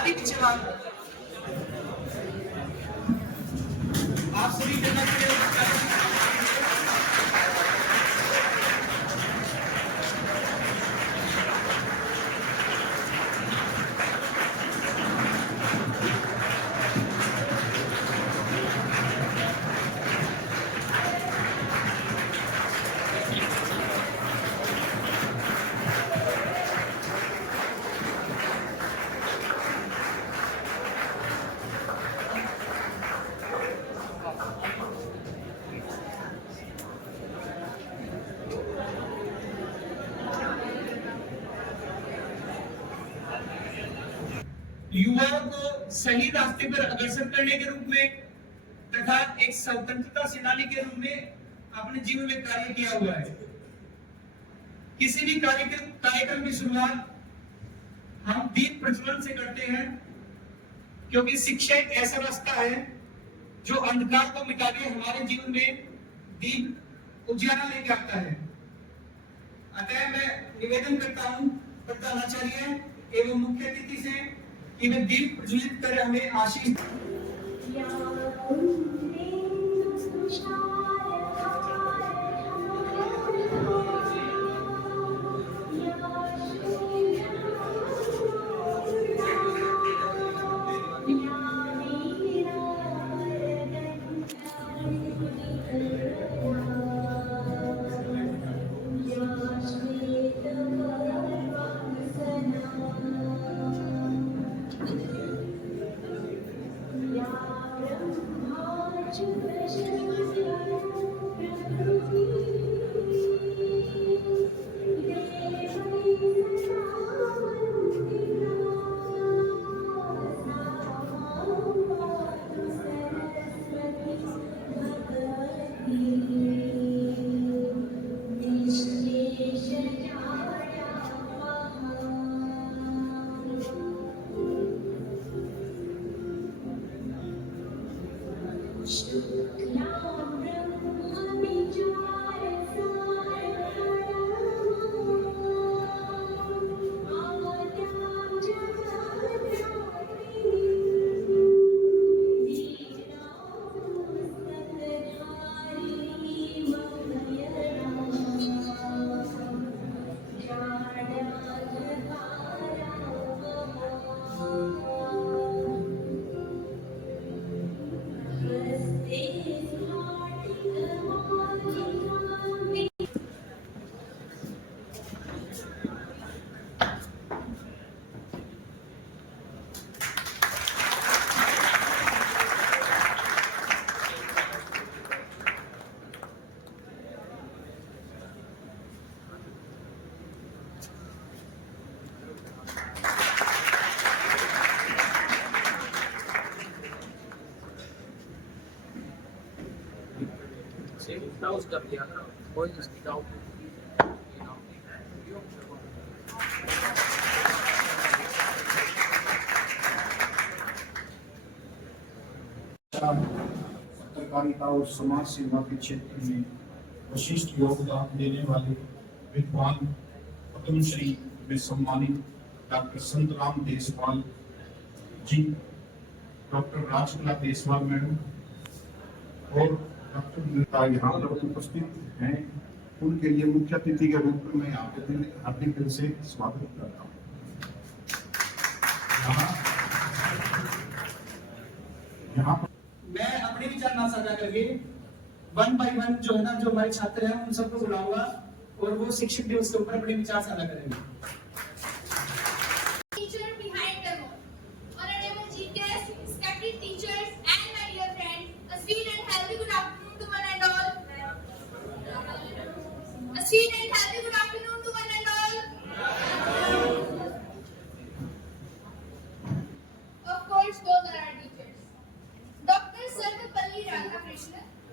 आगे पीछे बात आप सभी जगह युवाओं को सही रास्ते पर अग्रसर करने के रूप में तथा एक स्वतंत्रता सेनानी के रूप में अपने जीवन में कार्य किया हुआ है। किसी भी कार्यक्रम की शुरुआत हम दीप प्रज्वलन से करते हैं, क्योंकि शिक्षा एक ऐसा रास्ता है जो अंधकार को मिटा के हमारे जीवन में दीप उजियारा लेके आता है। अतः मैं निवेदन करता हूं प्रधानाचार्य एवं मुख्य अतिथि से कि वे दीप प्रज्वलित कर हमें आशीष पत्रकारिता और समाज सेवा के क्षेत्र में विशिष्ट योगदान देने वाले विद्वान पद्मश्री में सम्मानित डॉक्टर संतराम देशवाल जी, डॉक्टर राजकला देशवाल मैडम और डॉक्टर यहाँ पर उपस्थित हैं, उनके लिए मुख्य अतिथि के रूप में मैं हार्दिक दिल से स्वागत करता हूँ। मैं अपने विचार ना साझा करके 1 by 1 जो है ना, जो हमारे छात्र हैं उन सबको बुलाऊंगा और वो शिक्षक दिवस के ऊपर अपने विचार साझा करेंगे।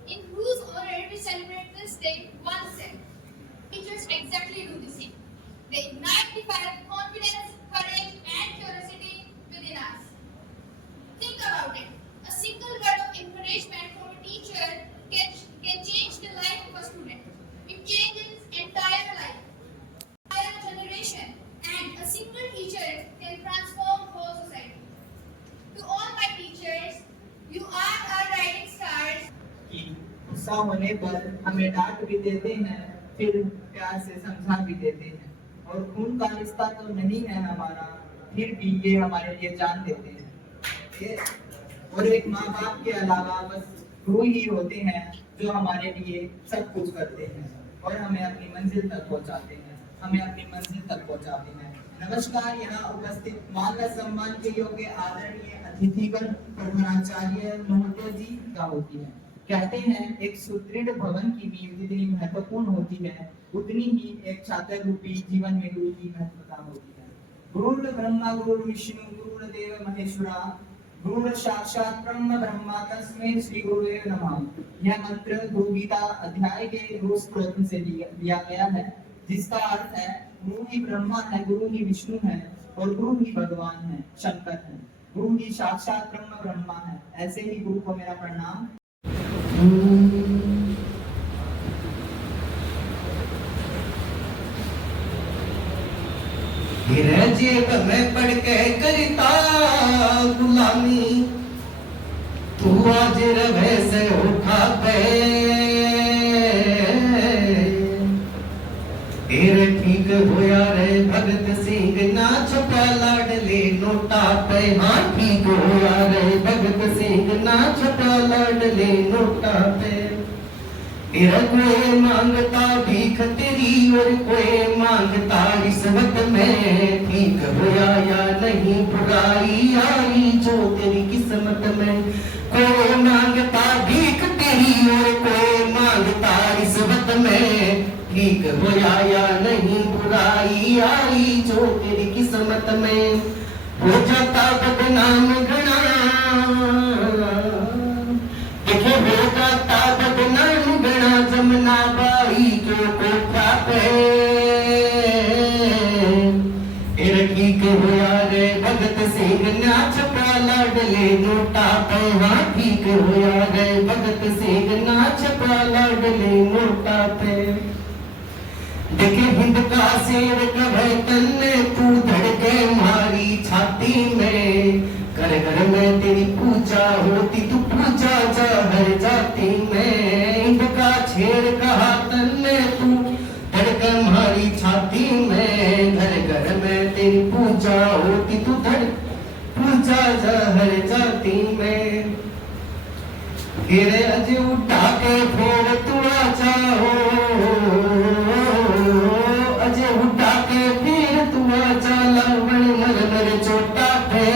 In whose honor we celebrate this day once said, teachers exactly do the same. They ignite गुस्सा होने पर हमें डांट भी देते हैं, फिर प्यार से समझा भी देते हैं। और खून का रिश्ता तो नहीं है हमारा, फिर भी ये हमारे लिए जान देते हैं। और एक माँ बाप के अलावा बस गुरु ही होते हैं जो हमारे लिए सब कुछ करते हैं और हमें अपनी मंजिल तक पहुंचाते हैं। नमस्कार, यहाँ उपस्थित मान व सम्मान के योग्य आदरणीय अतिथिगण प्रधानाचार्य महोदय जी का होती है। कहते हैं एक सुदृढ़ भवन की नींव जितनी महत्वपूर्ण होती है, उतनी ही एक छात्र रूपी जीवन में गुरु की महत्वता होती है। गुरुर् ब्रह्मा गुरुर्विष्णु गुरुर्देव महेश्वरा, गुरु साक्षात ब्रह्म ब्रह्मा तस्मै श्री गुरुवे नमः। यह मंत्र गुरु गीता अध्याय के रोज स्त्रोत्र से लिया गया है, जिसका अर्थ है गुरु ही ब्रह्मा है, गुरु ही विष्णु है और गुरु ही भगवान है, शंकर है। गुरु ही साक्षात ब्रह्म ब्रह्मा है। ऐसे ही गुरु को मेरा प्रणाम। जेब में पढ़ के करता गुलामी, तू आज रवे से उठा पे। तेरे ठीक होया रे भगत सिंह ना छपा लाडले नोटा पे। हाँ ठीक होया रे भगत सिंह ना छपा लाडले नोटा पे। तेरा कोई मांगता भीख तेरी और कोई मांगता रिश्वत में। ठीक होया या नहीं बुराई आई जो तेरी किस्मत में। कोई मांगता भीख तेरी और कोई मांगता रिश्वत में। ठीक होया या नहीं बुराई आई जो तेरी किस्मत में। हो जाता बदनाम घना, देखे हो जाता बदनाम घना जमुना बाई के कोठा पे। ठीक होया रे भगत सिंह ना छपा लाडले नोटा पे। हाँ ठीक होया रे भगत सिंह ना छपा लाडले नोटा पे। देखे हिंद का शेर कभे तन्ने तू धड़के मारी छाती में। घर घर में तेरी पूजा होती तू पूजा जा हर जाति में। हिंद का शेर कहा तन्ने तू धड़के मारी छाती में। घर घर में तेरी पूजा होती तू पूजा जा हर जाति में। तेरे अज उठा के फिर तू आ जाओ, अजय उठा के फिर तू आ जा लवण मर मर चोटा पे।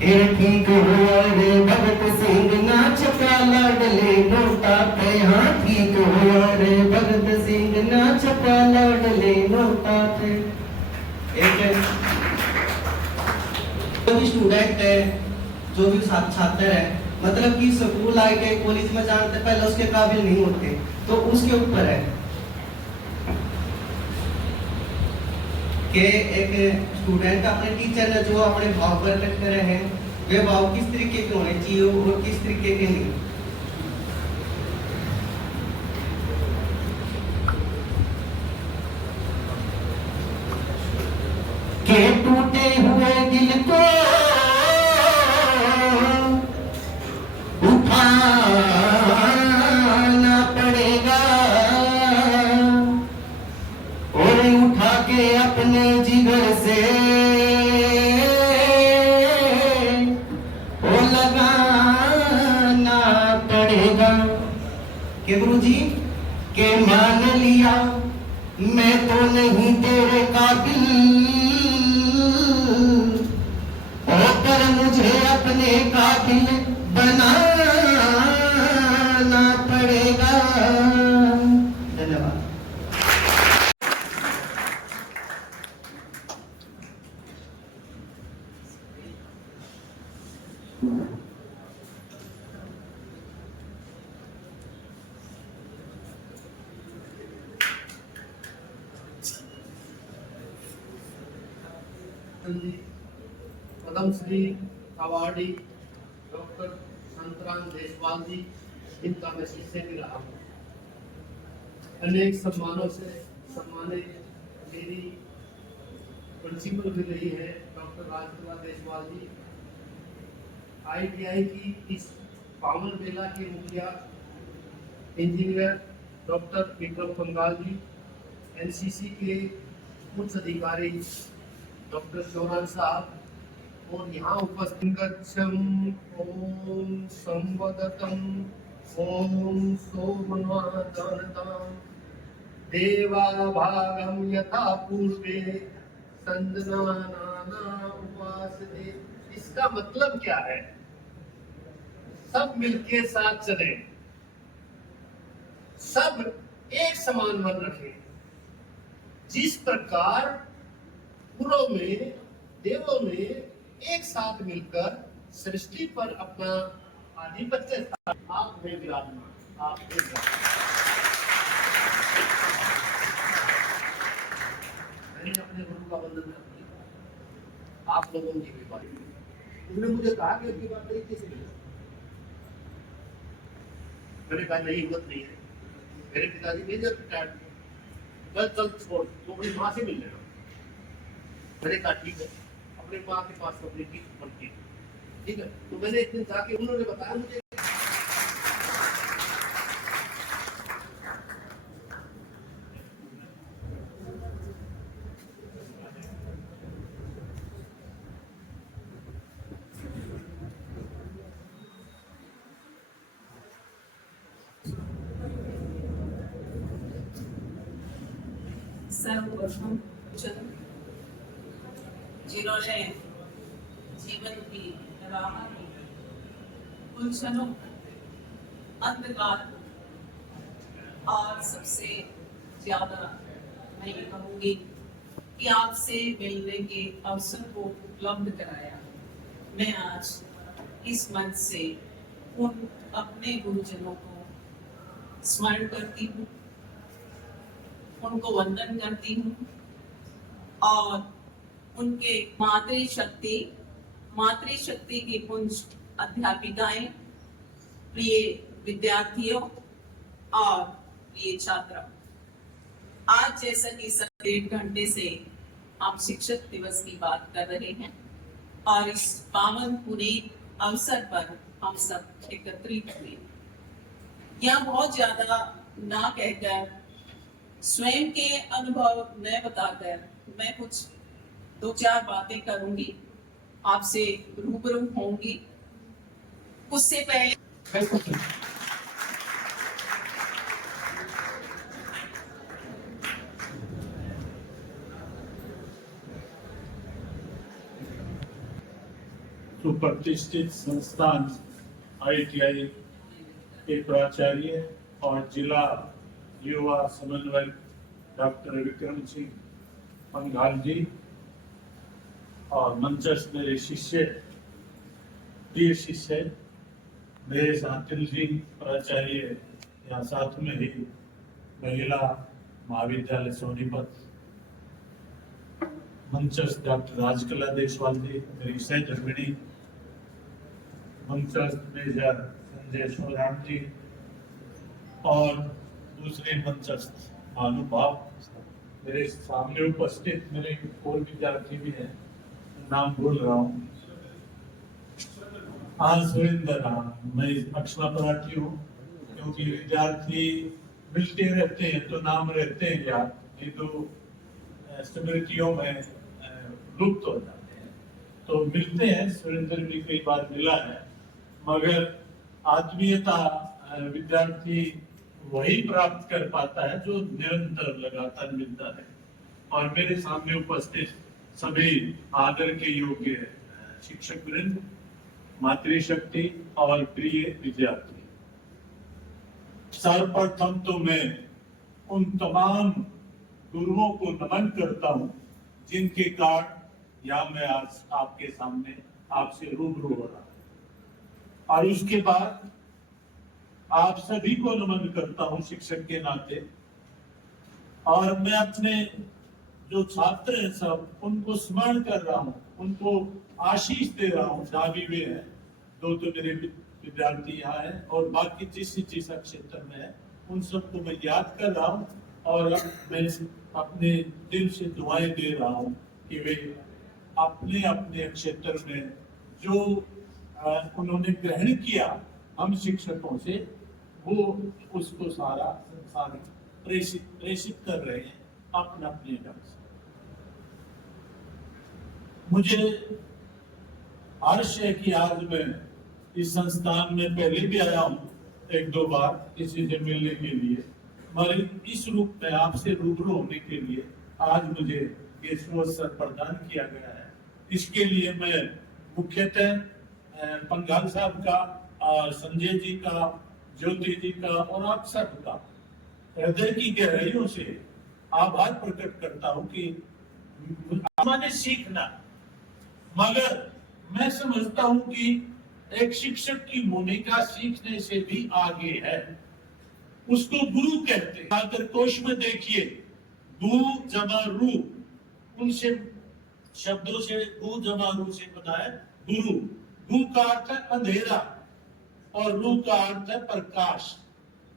फिर ठीक हुआ रे भगत सिंह ना छपा लाडले नोटा पे। हाँ ठीक हुआ रे भगत सिंह ना छपा लाडले नोटा पे। एक जो भी स्टूडेंट है, जो भी छात्र है, मतलब कि स्कूल आए के कॉलेज में जाने पहले उसके काबिल नहीं होते, तो उसके ऊपर है कि एक स्टूडेंट अपने टीचर ने जो अपने भाव प्रकट करे हैं, वे भाव किस तरीके के होने चाहिए और किस तरीके के नहीं। के टूटे हुए दिल को उठाना पड़ेगा और उठा के अपने जिगर से वो लगाना पड़ेगा। के गुरुजी के मान लिया मैं तो नहीं तेरे काबिल, पर मुझे अपने काबिल बनाना पड़ेगा। धन्यवाद। पद्म श्री अवार्डी डॉक्टर संतराम देशवाल जी, जिनका मैं शिष्य भी रहा हूँ। अनेक सम्मानों से सम्मानित मेरी प्रिंसिपल भी रही है डॉक्टर राजकुमार देशवाल जी। ITI की इस पावन बेला के मुखिया इंजीनियर डॉक्टर विक्रम पंगाल जी, एनसीसी के उच्च अधिकारी डॉक्टर शौरान साहब और यहाँ उपस्थित गच्छम ओम संवदतम ओम सोमनाथानताम देवा भागम यथा पूर्वे संदनाना उपासते। इसका मतलब क्या है? सब मिलके साथ चले, सब एक समान मन रखें। जिस प्रकार पुरों में देवों ने एक साथ मिलकर सृष्टि पर अपना आधिपत्य था, आप में विराजमान, आप में मैंने अपने गुरु का वंदन कर दिया, आप लोगों की भी बात। उन्होंने मुझे कहा कि आपकी बात तरीके से मिले। मैंने कहा नहीं, हिम्मत नहीं है। मेरे पिताजी मेजर रिटायर्ड, चल छोड़, तो अपनी माँ से मिल लेना। मैंने कहा ठीक है, अपने माँ के पास अपनी की पड़ती, ठीक है। तो मैंने एक दिन जाके, उन्होंने बताया मुझे सर्वप्रथम जिन्होंने जीवन की राह में उन क्षणों अंधकार और सबसे ज्यादा मैं ये कहूँगी कि आपसे मिलने के अवसर को उपलब्ध कराया। मैं आज इस मंच से उन अपने गुरुजनों को स्मरण करती हूँ, उनको वंदन करती हूँ और उनके मातृशक्ति की पुंज अध्यापिकाएं, प्रिय विद्यार्थियों और प्रिय छात्र, आज जैसा कि 1.5 घंटे से हम शिक्षक दिवस की बात कर रहे हैं और इस पावन पुनीत अवसर पर हम सब एकत्रित हुए। यह बहुत ज्यादा ना कहकर, स्वयं के अनुभव न बताकर मैं कुछ 2-4 बातें करूंगी, आपसे रूबरू होंगी। उससे पहले सुप्रतिष्ठित संस्थान ITI के प्राचार्य और जिला युवा समन्वयक डॉक्टर विक्रम सिंह पंगाल जी और मंचस्थ मेरे शिष्य, प्रिय शिष्य मेरे साथिल जी प्राचार्य, यहाँ साथ में ही महिला महाविद्यालय सोनीपत, मंचस्थ डॉक्टर राजकला देशवाल जी मेरी सहधर्मिणी, मंचस्थ मेजर संजय शोराम जी और दूसरे मंचस्थ महानुभाव मेरे सामने उपस्थित मेरे और विद्यार्थी भी हैं, नाम भूल रहा हूँ। सुरेंद्र, मैं अक्षरा पराठी हूँ, क्योंकि विद्यार्थी मिलते रहते हैं तो नाम रहते हैं याद, ये तो स्मृतियों में लुप्त हो जाते हैं। तो मिलते हैं, सुरेंद्र भी कई बार मिला है, मगर आत्मीयता विद्यार्थी वही प्राप्त कर पाता है जो निरंतर लगातार मिलता है। और मेरे सामने उपस्थित सभी आदर के योग्य शिक्षक वृंद, मातृशक्ति और प्रिय विद्यार्थी, सर्वप्रथम तो मैं उन तमाम गुरुओं को नमन करता हूं जिनके कारण यहाँ मैं आज आपके सामने आपसे रूबरू हो रहा हूं। और उसके बाद आप सभी को नमन करता हूं शिक्षक के नाते। और मैं अपने जो छात्र हैं सब, उनको स्मरण कर रहा हूं, उनको आशीष दे रहा हूं। जहाँ भी वे हैं, 2 तो मेरे विद्यार्थी यहाँ हैं और बाकी जिस क्षेत्र में है उन सबको मैं याद कर रहा हूँ। और मैं अपने दिल से दुआएं दे रहा हूँ कि वे अपने अपने क्षेत्र में जो उन्होंने ग्रहण किया हम शिक्षकों से, वो उसको सारा संसार प्रेषित कर रहे हैं अपने अपने ढंग से। मुझे हर्ष है कि आज मैं इस संस्थान में पहले भी आया हूँ एक दो बार किसी से मिलने के लिए, मगर इस रूप में आपसे रूबरू होने के लिए आज मुझे ये अवसर प्रदान किया गया है। इसके लिए मैं मुख्यतः पंघाल साहब का, संजय जी का, ज्योति जी का और आप सबका हृदय की गहराइयों से आभार प्रकट करता हूँ कि मैंने सीखना, मगर मैं समझता हूँ कि एक शिक्षक की भूमिका सीखने से भी आगे है। उसको गुरु कहते हैं। अगर कोश में देखिए गु जमा रू, उनसे शब्दों से गु जमा रू से बना है गुरु। गु का अर्थ है अंधेरा और रू का अर्थ है प्रकाश।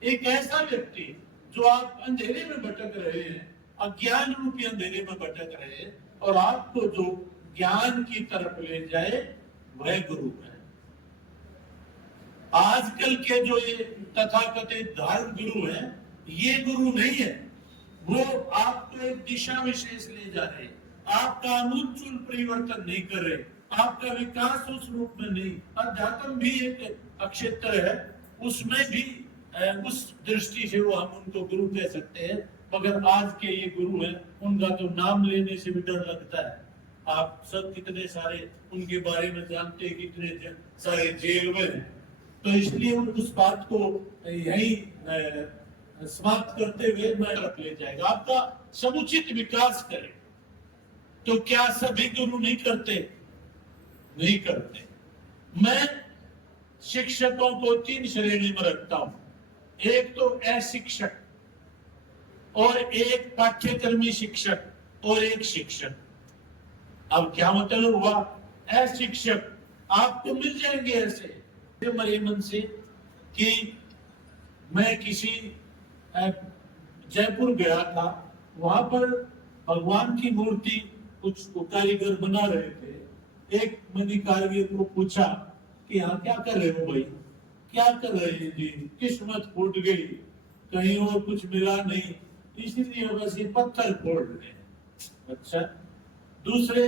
एक ऐसा व्यक्ति जो आप अंधेरे में भटक रहे हैं, अज्ञान रूपी अंधेरे में भटक रहे हैं, और आपको जो ज्ञान की तरफ ले जाए वह गुरु है। आजकल के जो ये तथाकथित धर्म गुरु हैं, ये गुरु नहीं है। वो आपको एक दिशा विशेष ले जा रहे, आपका आमूल परिवर्तन नहीं कर रहे, आपका विकास उस रूप में नहीं। अध्यात्म भी एक क्षेत्र है, उसमें भी उस दृष्टि से वो हम उनको गुरु कह सकते हैं। मगर आज के ये गुरु हैं, उनका तो नाम लेने से भी डर लगता है। आप सब कितने सारे उनके बारे में जानते हैं, कितने सारे जेल में हैं। तो इसलिए उस बात को यही समाप्त करते हुए मैं रख ले जाएगा, आपका समुचित विकास करें। तो क्या सभी गुरु नहीं करते? नहीं करते। मैं शिक्षकों को 3 श्रेणी में रखता हूं, एक तो अशिक्षक, और एक पाठ्यक्रमी शिक्षक, और एक शिक्षक। अब क्या मतलब हुआ? अशिक्षक आपको मिल जाएंगे ऐसे मेरे मन से कि मैं किसी जयपुर गया था, वहां पर भगवान की मूर्ति कुछ कारीगर बना रहे थे। एक मैंने कारीगर को पूछा कि यहाँ क्या कर रहे हो भाई, क्या कर रहे हैं जी? किस्मत फूट गई, कहीं और कुछ मिला नहीं, इसलिए बस ये पत्थर फोड़ रहे हैं। अच्छा। दूसरे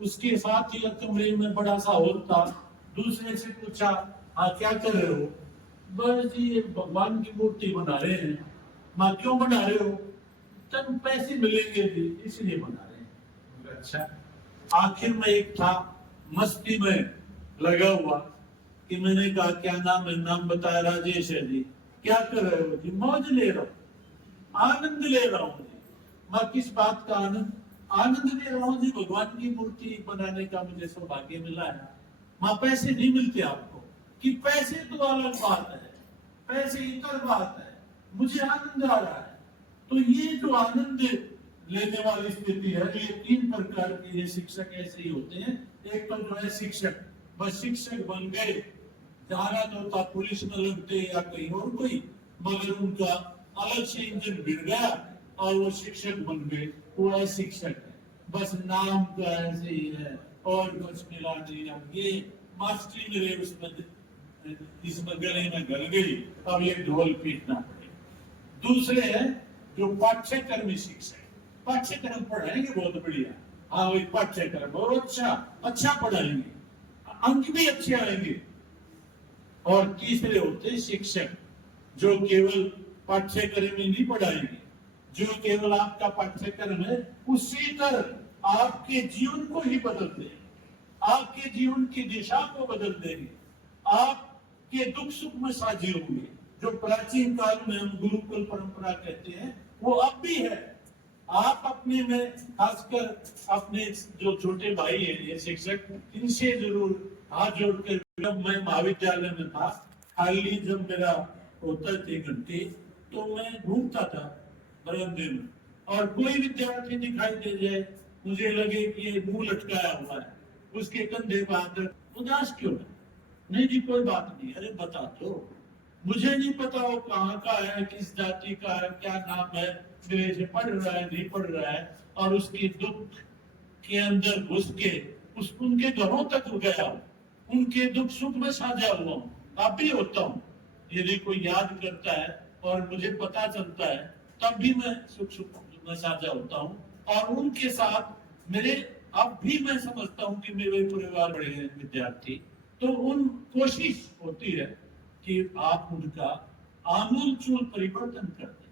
उसके साथ ही कमरे में बड़ा सा हॉल था, दूसरे से पूछा हाँ क्या कर रहे हो? बस जी ये भगवान की मूर्ति बना रहे हैं। माँ क्यों बना रहे हो? तब पैसे मिलेंगे जी इसलिए बना रहे हैं। अच्छा। आखिर में एक था मस्ती में लगा हुआ कि मैंने कहा क्या नाम है? नाम बताया राजेश है जी। क्या कर रहे हो जी? मौज ले रहा हूँ, आनंद ले रहा हूँ जी। माँ किस बात का आनंद? आनंद ले रहा हूँ जी, भगवान की मूर्ति बनाने का मुझे सौभाग्य मिला है। माँ पैसे नहीं मिलते आपको? कि पैसे तो अलग बात है, पैसे इतर बात है, मुझे आनंद आ रहा है। तो ये जो आनंद लेने वाली स्थिति है, ये 3 प्रकार के ये शिक्षक ऐसे ही होते हैं। एक तो जो है शिक्षक, बस शिक्षक बन गए, जाना तो था पुलिस में लगते या कहीं और कोई, मगर उनका अलग से इंजन भिड़ गया और वो शिक्षक बन गए, वो है शिक्षक है। बस नाम का ऐसे ही है और कुछ मिला नहीं। ये मास्टरी मेरे उसमें इसमें गले में गल गई, अब ये ढोल पीटना पड़ेगा। दूसरे है जो पाठ्यक्रमी शिक्षक, पाठ्यक्रम पढ़ाएंगे बहुत बढ़िया, हाँ वही पाठ्यक्रम बहुत अच्छा पढ़ाएंगे, अंक भी अच्छे आएंगे। और तीसरे होते शिक्षक जो केवल पाठ्यक्रम में नहीं पढ़ाएंगे, जो केवल आपका पाठ्यक्रम है उसी पर आपके जीवन को ही बदल देंगे, आपके जीवन की दिशा को बदल देंगे, आपके दुख सुख में साझी होंगे। जो प्राचीन काल में हम गुरुकुल परंपरा कहते हैं वो अब भी है। आप अपने में खासकर अपने जो छोटे भाई हैं ये शिक्षक, इनसे जरूर हाथ जोड़कर, जब मैं महाविद्यालय में था, खाली जब मेरा होता थे घंटे तो मैं घूमता था बरामदे में, और कोई विद्यार्थी दिखाई दे जाए, मुझे लगे कि ये मुंह लटकाया हुआ है, उसके कंधे पर हाथ, उदास क्यों है? नहीं जी कोई बात नहीं, अरे बता दो, मुझे नहीं पता वो कहाँ का है, किस जाति का है, क्या नाम है, मेरे से पढ़ रहा है नहीं पढ़ रहा है, और उसके दुख के अंदर घुस के उनके घरों तक गया, उनके दुख सुख में साझा हुआ हूँ, आप भी होता हूँ। यदि कोई याद करता है और मुझे पता चलता है तब भी मैं सुख में साझा होता हूँ। और उनके साथ मेरे अब भी मैं समझता हूँ कि मेरे परिवार बड़े हैं विद्यार्थी, तो उन कोशिश होती है कि आप उनका आमूल चूल परिवर्तन कर दें।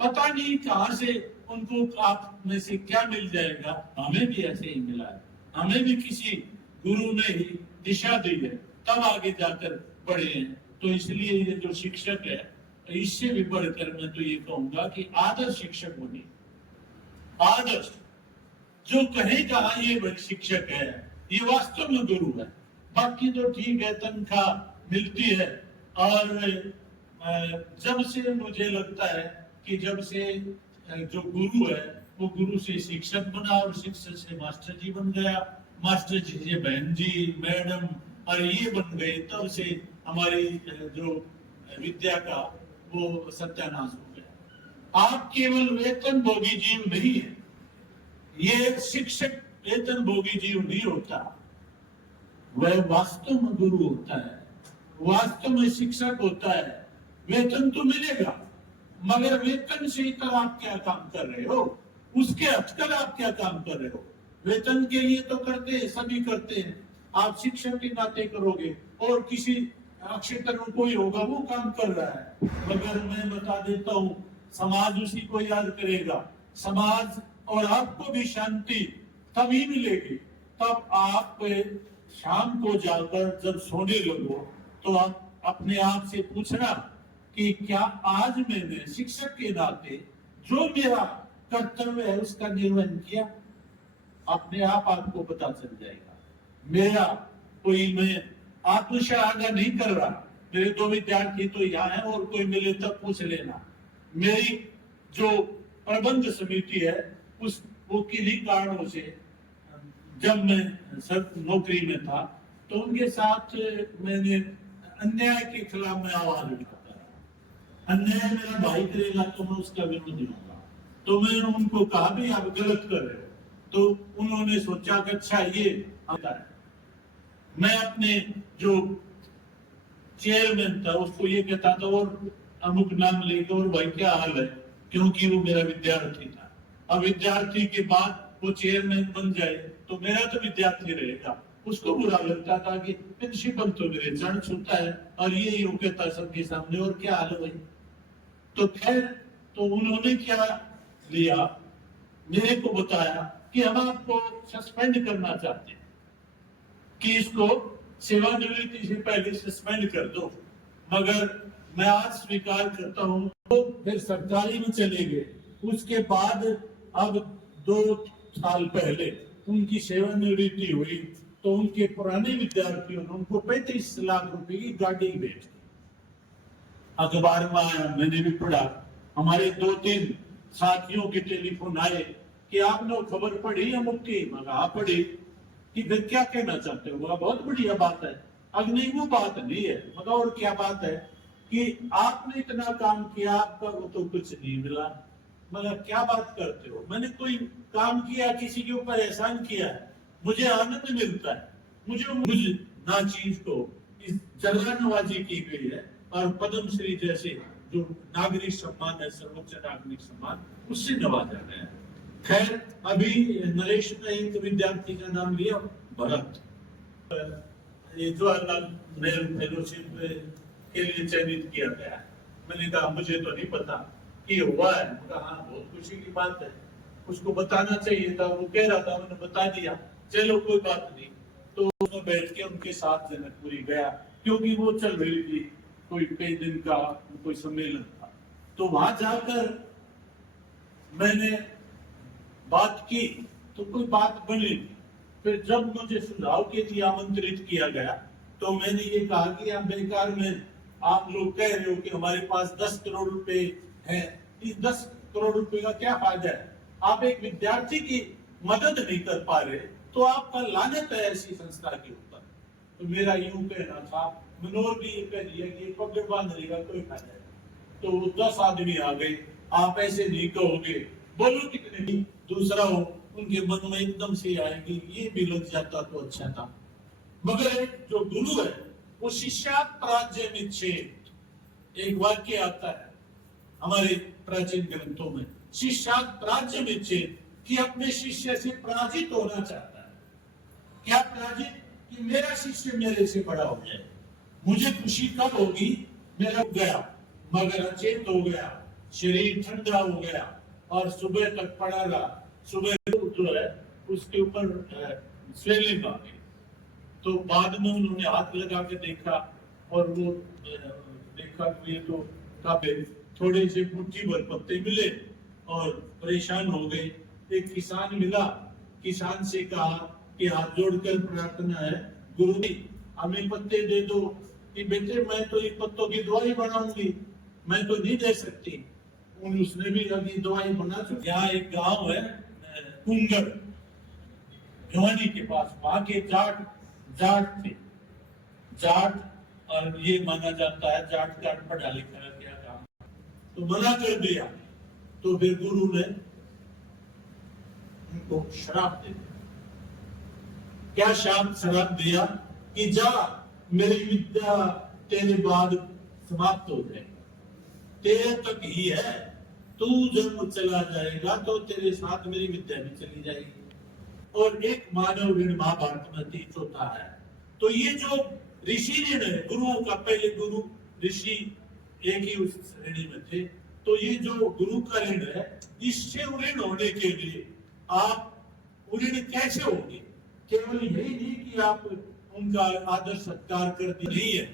पता नहीं कहां से उनको आप में से क्या मिल जाएगा, हमें भी ऐसे ही मिला है। हमें भी किसी गुरु ने ही दिशा दी है, तब आगे जाकर बढ़े हैं। तो इसलिए ये जो शिक्षक है, इससे भी बढ़कर मैं तो ये कहूंगा कि आदर्श शिक्षक बने। आदर्श जो कहेगा ये बड़े शिक्षक है, ये वास्तव में गुरु है। बाकी तो ठीक है, तनख्वाह मिलती है। और जब से मुझे लगता है कि जब से जो गुरु है वो गुरु से शिक्षक बना और शिक्षक से मास्टर जी बन गया, मास्टर जी से बहन जी, मैडम और ये बन गए, तब से हमारी जो विद्या का वो सत्यानाश हो गया। आप केवल वेतन भोगी जीव नहीं है, ये शिक्षक वेतन भोगी जीव नहीं होता, वह वास्तव में गुरु होता है, वास्तव में शिक्षक होता है। वेतन तो मिलेगा, मगर वेतन से इतर आप क्या काम कर रहे हो, उसके हटकर आप क्या काम कर रहे हो। वेतन के लिए तो करते हैं, सभी करते हैं, आप शिक्षक के नाते करोगे और किसी क्षेत्र में कोई होगा वो काम कर रहा है। मगर मैं बता देता हूँ, समाज उसी को याद करेगा। समाज और आपको भी शांति तभी मिलेगी, तब आप शाम को जाकर जब सोने लगो तो आप अपने आप से पूछना कि क्या आज मैंने शिक्षक के नाते जो मेरा कर्तव्य है उसका निर्वहन किया। अपने आप आपको पता चल जाएगा। मेरा कोई मैं आत्मशलाघा नहीं कर रहा, मेरे दो विद्यार्थी तो यहाँ हैं और कोई मिले तब पूछ लेना। मेरी जो प्रबंध समिति है उस वो किन्हीं कारणों से जब मैं सब नौकरी में था तो उनके साथ मैंने अन्याय के खिलाफ में आवाज उठाता रहा। अन्याय मेरा भाई करेगा तो मैं उसका विरोधी होगा। तो मैंने उनको कहा भी आप गलत कर रहे हो, तो उन्होंने सोचा कि अच्छा ये आता है। मैं अपने जो चेयरमैन था उसको ये कहता था और अमुक नाम लेकर और भाई क्या हाल है, क्योंकि वो मेरा विद्यार्थी था। अब विद्यार्थी के बाद वो चेयरमैन बन जाए तो मेरा तो विद्यार्थी रहेगा। उसको बुरा लगता था कि प्रिंसिपल तो मेरे चरण छूता है और ये यूं कहता सबके सामने और क्या हाल है भाई। तो खैर, तो उन्होंने क्या लिया, मेरे को बताया कि हम आपको सस्पेंड करना चाहते हैं, कि इसको सेवानिवृत्ति से पहले सस्पेंड कर दो। मगर मैं आज स्वीकार करता हूँ, तो फिर सरकारी में चले गए। उसके बाद अब 2 साल पहले उनकी सेवानिवृत्ति हुई तो उनके पुराने विद्यार्थियों ने उनको 35 लाख रुपए की गाड़ी भेज दी। अखबार में आया, मैंने भी पढ़ा। हमारे 2-3 साथियों के टेलीफोन आए कि आपने वो खबर पढ़ी अमुक की? मगर हाँ पढ़ी। कि फिर क्या कहना चाहते हो? बहुत बढ़िया बात है। अब नहीं वो बात नहीं है, मगर और क्या बात है कि आपने इतना काम किया, आपका वो तो कुछ नहीं मिला। मगर क्या बात करते हो? मैंने कोई काम किया, किसी के ऊपर एहसान किया है, मुझे आनंद मिलता है। मुझे नाचीज को इस जगह नवाजी की गई है और पद्मश्री जैसे जो नागरिक सम्मान है, सर्वोच्च नागरिक सम्मान, उससे नवाजा गया है। खैर, अभी नरेश ने एक विद्यार्थी का नाम लिया, भरत। ये जवाहरलाल नेहरू फेलोशिप के लिए चयनित किया गया है। मैंने कहा मुझे तो नहीं पता कि हुआ है। कहा बहुत खुशी की बात है, उसको बताना चाहिए था। वो कह रहा था, मैंने बता दिया, चलो कोई बात नहीं। तो मैं बैठ के उनके साथ जनकपुरी गया, क्योंकि वो चल रही थी कोई कई दिन का कोई सम्मेलन था। तो वहां जाकर मैंने बात की तो कोई बात बनी। फिर जब मुझे सुझाव के लिए आमंत्रित किया गया तो मैंने ये कहा कि आप बेकार में आप लोग कह रहे हो कि हमारे पास 10 करोड़ रुपए है, इस 10 करोड़ रुपए का क्या फायदा है? आप एक विद्यार्थी की मदद नहीं कर पा रहे तो आपका लानत है ऐसी संस्था के ऊपर। तो मेरा यूं कहना था, मनोहर भी ये कह दिया कि पकड़ बांधने का कोई फायदा है। तो 10 आदमी आ गए, आप ऐसे नहीं कहोगे, बोलो कितने भी दूसरा हो, उनके मन में एकदम से आएगी ये भी लग जाता तो अच्छा था। मगर जो गुरु है वो शिष्यात पराजय में छेद, एक वाक्य आता है हमारे प्राचीन ग्रंथों में, शिष्या प्राच्य में चेत, कि अपने शिष्य से पराजित होना चाहता है। क्या पराजित? कि मेरा शिष्य मेरे से बड़ा हो जाए। मुझे खुशी कब होगी? मेरा गया मगर अचेत हो गया, शरीर ठंडा हो गया और सुबह तक पड़ा रहा। सुबह जो है उसके ऊपर स्वेलिंग आ गई, तो बाद में उन्होंने हाथ लगा के देखा और वो देखा कि ये तो काफी थोड़े से मुट्ठी भर पत्ते मिले और परेशान हो गए। एक किसान मिला, किसान से कहा कि हाथ जोड़कर प्रार्थना है, गुरु जी हमें पत्ते दे दो। कि बेटे मैं तो इन पत्तों की दवाई बनाऊंगी, मैं तो नहीं दे सकती। उसने भी अभी दवाई बना चुकी। यहाँ एक गांव है कुंगर, भिवानी के पास, वहां के जाट थे, जाट, और ये माना जाता है जाट का पढ़ा लिखा गया काम, तो मना कर दिया। तो फिर गुरु ने उनको श्राप दे दिया। क्या शराब दिया? कि जा मेरी विद्या तेरे बाद समाप्त हो जाए, तेरे तक ही है, तू जब चला जाएगा तो तेरे साथ मेरी विद्या भी चली जाएगी। और एक मानव ऋण महाभारत में अतीत होता है। तो ये जो ऋषि ऋण है, गुरुओं का, पहले गुरु ऋषि एक ही उस श्रेणी में थे, तो ये जो गुरु का ऋण है, इससे ऋण होने के लिए आप ऋण कैसे होंगे? केवल यही नहीं कि आप उनका आदर सत्कार करते नहीं है,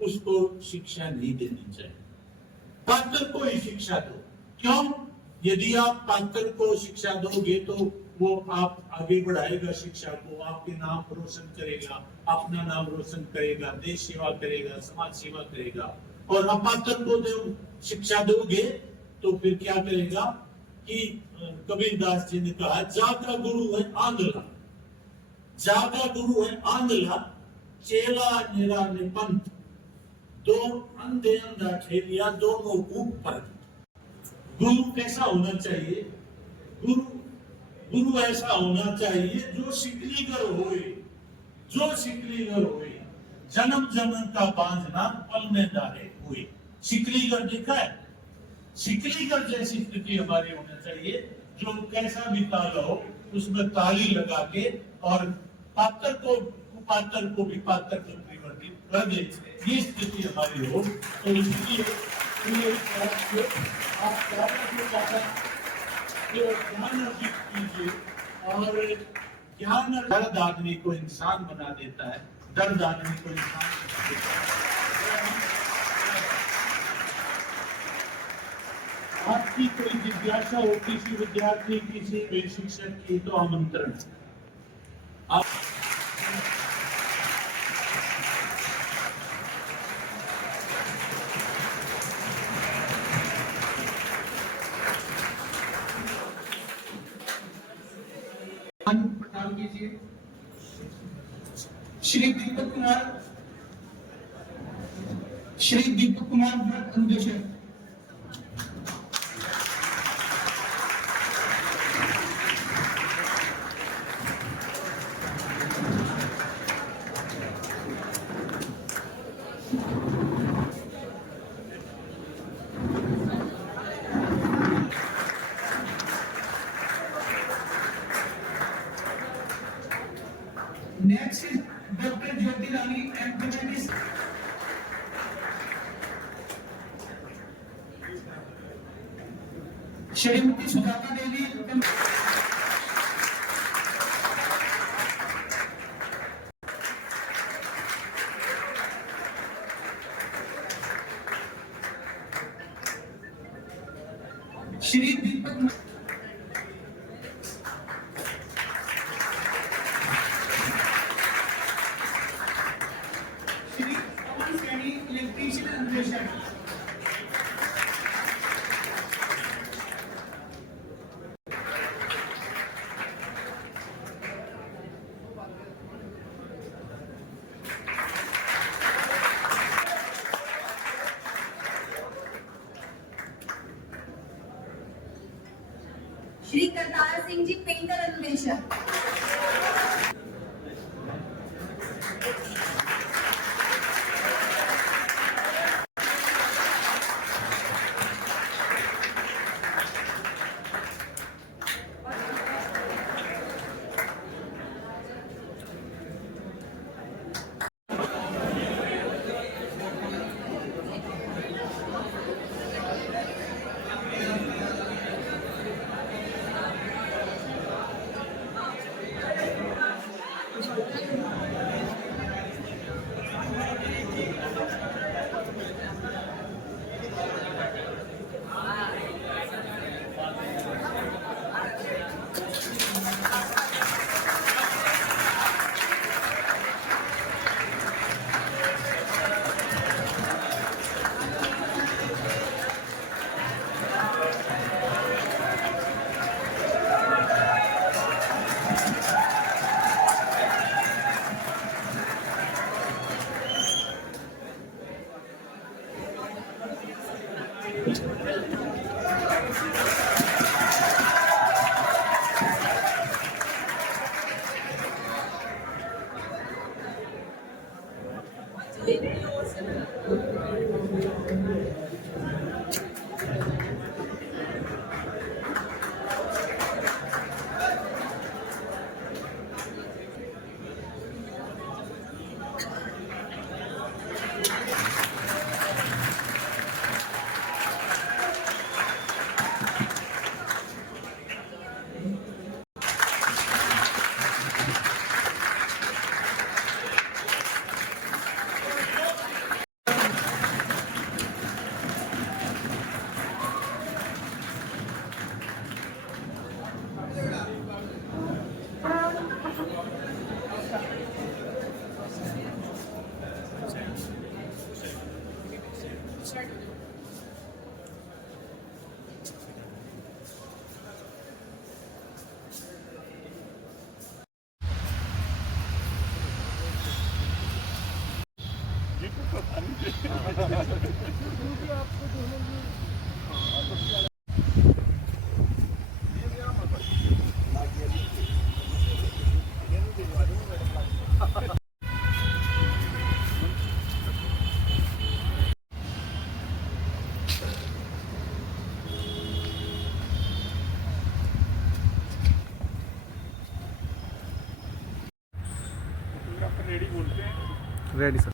उसको शिक्षा नहीं देनी चाहिए। पात्र को ही शिक्षा दो। क्यों? यदि आप पात्र को शिक्षा दोगे तो वो आप आगे बढ़ाएगा शिक्षा को, आपके नाम रोशन करेगा, अपना नाम रोशन करेगा, देश सेवा करेगा, समाज सेवा करेगा। और अपात्र को शिक्षा दोगे तो फिर क्या करेगा? कि कबीरदास जी ने कहा, जागा गुरु है आंधला, जागा गुरु है आंधला, चेला निरा ने पंथ, दो अंधे अंधा ठेलिया, दोनों ऊपर। गुरु कैसा होना चाहिए? गुरु ऐसा होना चाहिए जो शिकलीगर होए, जो शिकलीगर होए, जन्म जन्म का बांधना पल में दारे हुए। शिकलीगर देखा है? शिकलीगर जैसी स्थिति हमारी होना चाहिए, जो कैसा भी ताला हो उसमें ताली लगा के और पात्र को कुपात्र को भी पात्र में परिवर्तित कर दे, ये स्थिति हमारी हो। तो इसलिए आप ज्ञान अर्जित कीजिए, और ज्ञान दर्द आदमी को इंसान बना देता है, दर्द आदमी को इंसान बना देता है। आपकी कोई जिज्ञासा हो किसी विद्यार्थी, किसी शिक्षक की, तो आमंत्रण आप प्रदान कीजिए। श्री दीपक कुमार व्रत अन्वेषक। Next is Dr. Jyoti Rani, MPhil. Shrimati Sujata Devi, Shri Deepak, Shri Pawan Saini, electrician अन्वेषण। श्री करतार सिंह जी, पेंटर अन्वेषक। Ready sir.